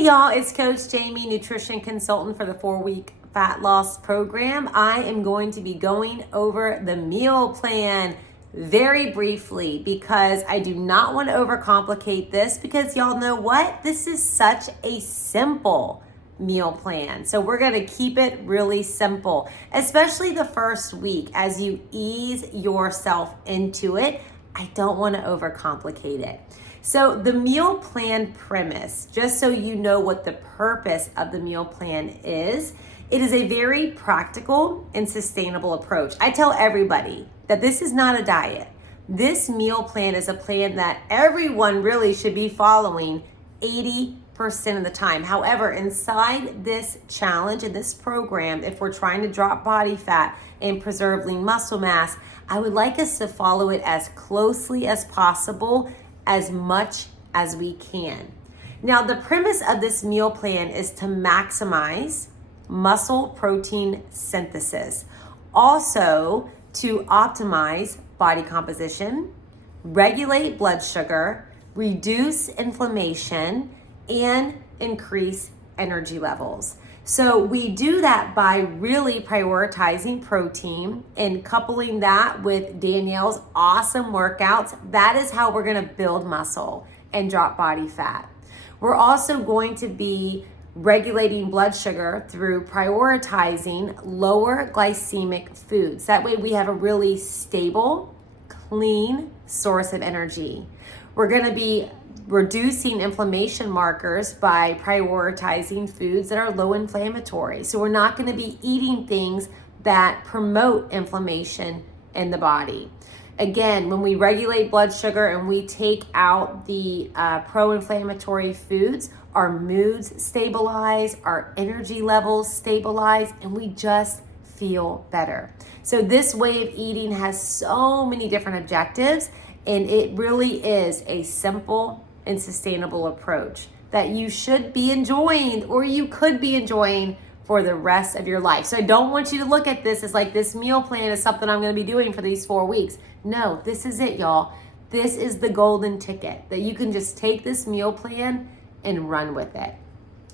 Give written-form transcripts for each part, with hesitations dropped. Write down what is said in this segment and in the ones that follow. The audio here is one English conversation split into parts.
Hey y'all, it's Coach Jamie, nutrition consultant for the 4-week fat loss program. I am going to be going over the meal plan very briefly because I do not want to overcomplicate this because y'all know what? This is such a simple meal plan. So we're going to keep it really simple, especially the first week as you ease yourself into it. I don't want to overcomplicate it. So the meal plan premise, just so you know what the purpose of the meal plan is, it is a very practical and sustainable approach. I tell everybody that this is not a diet. This meal plan is a plan that everyone really should be following 80% of the time. However, inside this challenge and this program, if we're trying to drop body fat and preserve lean muscle mass, I would like us to follow it as closely as possible, as much as we can. Now, the premise of this meal plan is to maximize muscle protein synthesis, also to optimize body composition, regulate blood sugar, reduce inflammation, and increase energy levels. So we do that by really prioritizing protein and coupling that with Danielle's awesome workouts. That is how we're going to build muscle and drop body fat. We're also going to be regulating blood sugar through prioritizing lower glycemic foods. That way we have a really stable, clean source of energy. We're going to be reducing inflammation markers by prioritizing foods that are low inflammatory. So we're not going to be eating things that promote inflammation in the body. Again, when we regulate blood sugar and we take out the pro-inflammatory foods, our moods stabilize, our energy levels stabilize, and we just feel better. So this way of eating has so many different objectives, and it really is a simple and sustainable approach that you should be enjoying, or you could be enjoying for the rest of your life. So I don't want you to look at this as like this meal plan is something I'm going to be doing for these 4 weeks. No, this is it, y'all. This is the golden ticket that you can just take this meal plan and run with it.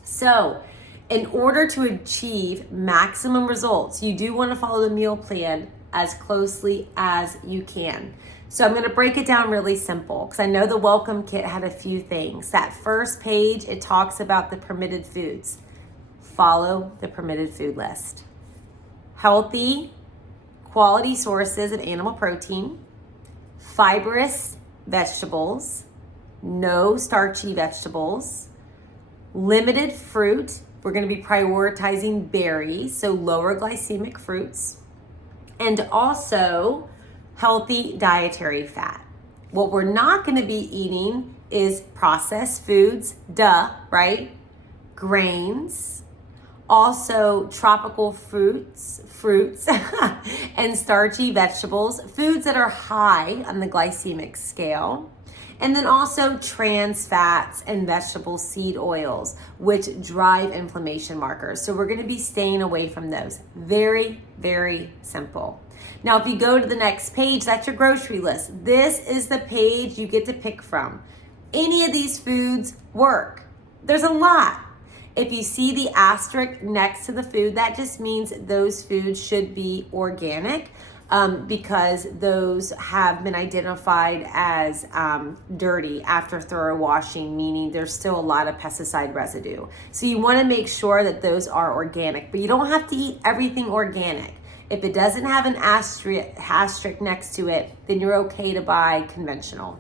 So in order to achieve maximum results, you do want to follow the meal plan as closely as you can. So I'm going to break it down really simple because I know the welcome kit had a few things. That first page, it talks about the permitted foods. Follow the permitted food list. Healthy, quality sources of animal protein, fibrous vegetables, no starchy vegetables, limited fruit. We're going to be prioritizing berries, so lower glycemic fruits, and also healthy dietary fat. What we're not going to be eating is processed foods, right? Grains, also tropical fruits, and starchy vegetables, foods that are high on the glycemic scale. And then also trans fats and vegetable seed oils, which drive inflammation markers. So we're going to be staying away from those. Very, very simple. Now, if you go to the next page, that's your grocery list. This is the page you get to pick from. Any of these foods work. There's a lot. If you see the asterisk next to the food, that just means those foods should be organic because those have been identified as dirty after thorough washing, meaning there's still a lot of pesticide residue. So you want to make sure that those are organic, but you don't have to eat everything organic. If it doesn't have an asterisk next to it, then you're okay to buy conventional.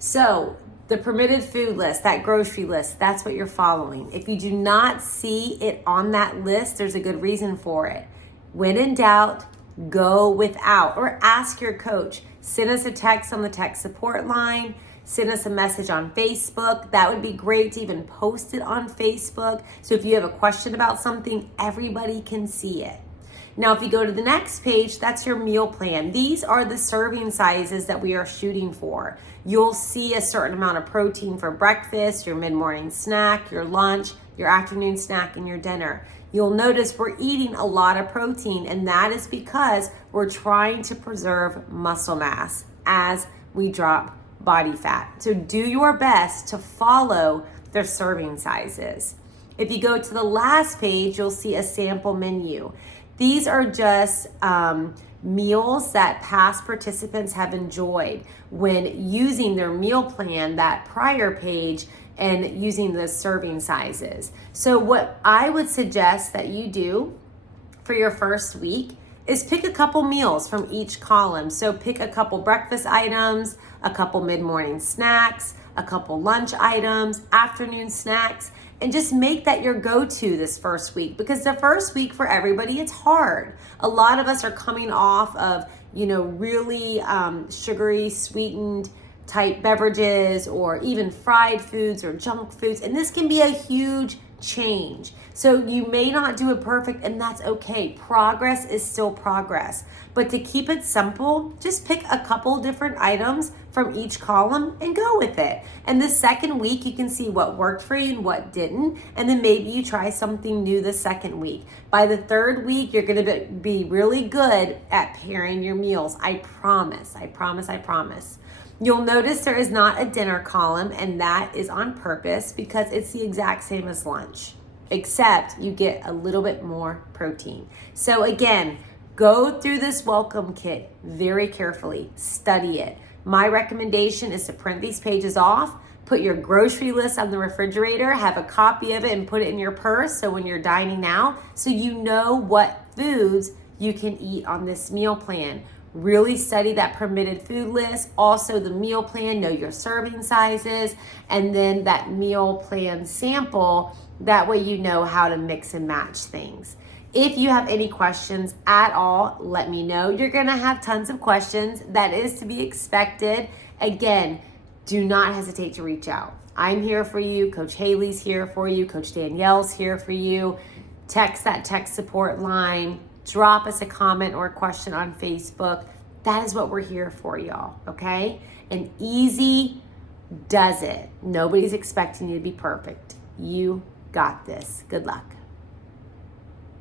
So the permitted food list, that grocery list, that's what you're following. If you do not see it on that list, there's a good reason for it. When in doubt, go without, or ask your coach. Send us a text on the tech support line. Send us a message on Facebook. That would be great to even post it on Facebook. So if you have a question about something, everybody can see it. Now, if you go to the next page, that's your meal plan. These are the serving sizes that we are shooting for. You'll see a certain amount of protein for breakfast, your mid-morning snack, your lunch, your afternoon snack, and your dinner. You'll notice we're eating a lot of protein, and that is because we're trying to preserve muscle mass as we drop body fat. So do your best to follow their serving sizes. If you go to the last page, you'll see a sample menu. These are just meals that past participants have enjoyed when using their meal plan, that prior page, and using the serving sizes. So what I would suggest that you do for your first week is pick a couple meals from each column. So pick a couple breakfast items, a couple mid-morning snacks, a couple lunch items, afternoon snacks, and just make that your go-to this first week, because the first week for everybody, it's hard. A lot of us are coming off of, really sugary, sweetened type beverages, or even fried foods or junk foods. And this can be a huge change. So you may not do it perfect, and that's okay. Progress is still progress. But to keep it simple, just pick a couple different items from each column and go with it. And the second week, you can see what worked for you and what didn't. And then maybe you try something new the second week. By the third week, you're going to be really good at pairing your meals. I promise. You'll notice there is not a dinner column, and that is on purpose because it's the exact same as lunch, except you get a little bit more protein. So again, go through this welcome kit very carefully, study it. My recommendation is to print these pages off, put your grocery list on the refrigerator, have a copy of it and put it in your purse so when you're dining out, so you know what foods you can eat on this meal plan. Really study that permitted food list, also the meal plan, know your serving sizes, and then that meal plan sample. That way you know how to mix and match things. If you have any questions at all, let me know. You're gonna have tons of questions. That is to be expected. Again, do not hesitate to reach out. I'm here for you. Coach Haley's here for you. Coach Danielle's here for you. Text that text support line. Drop us a comment or a question on Facebook. That is what we're here for, y'all, okay? And easy does it. Nobody's expecting you to be perfect. You got this. Good luck.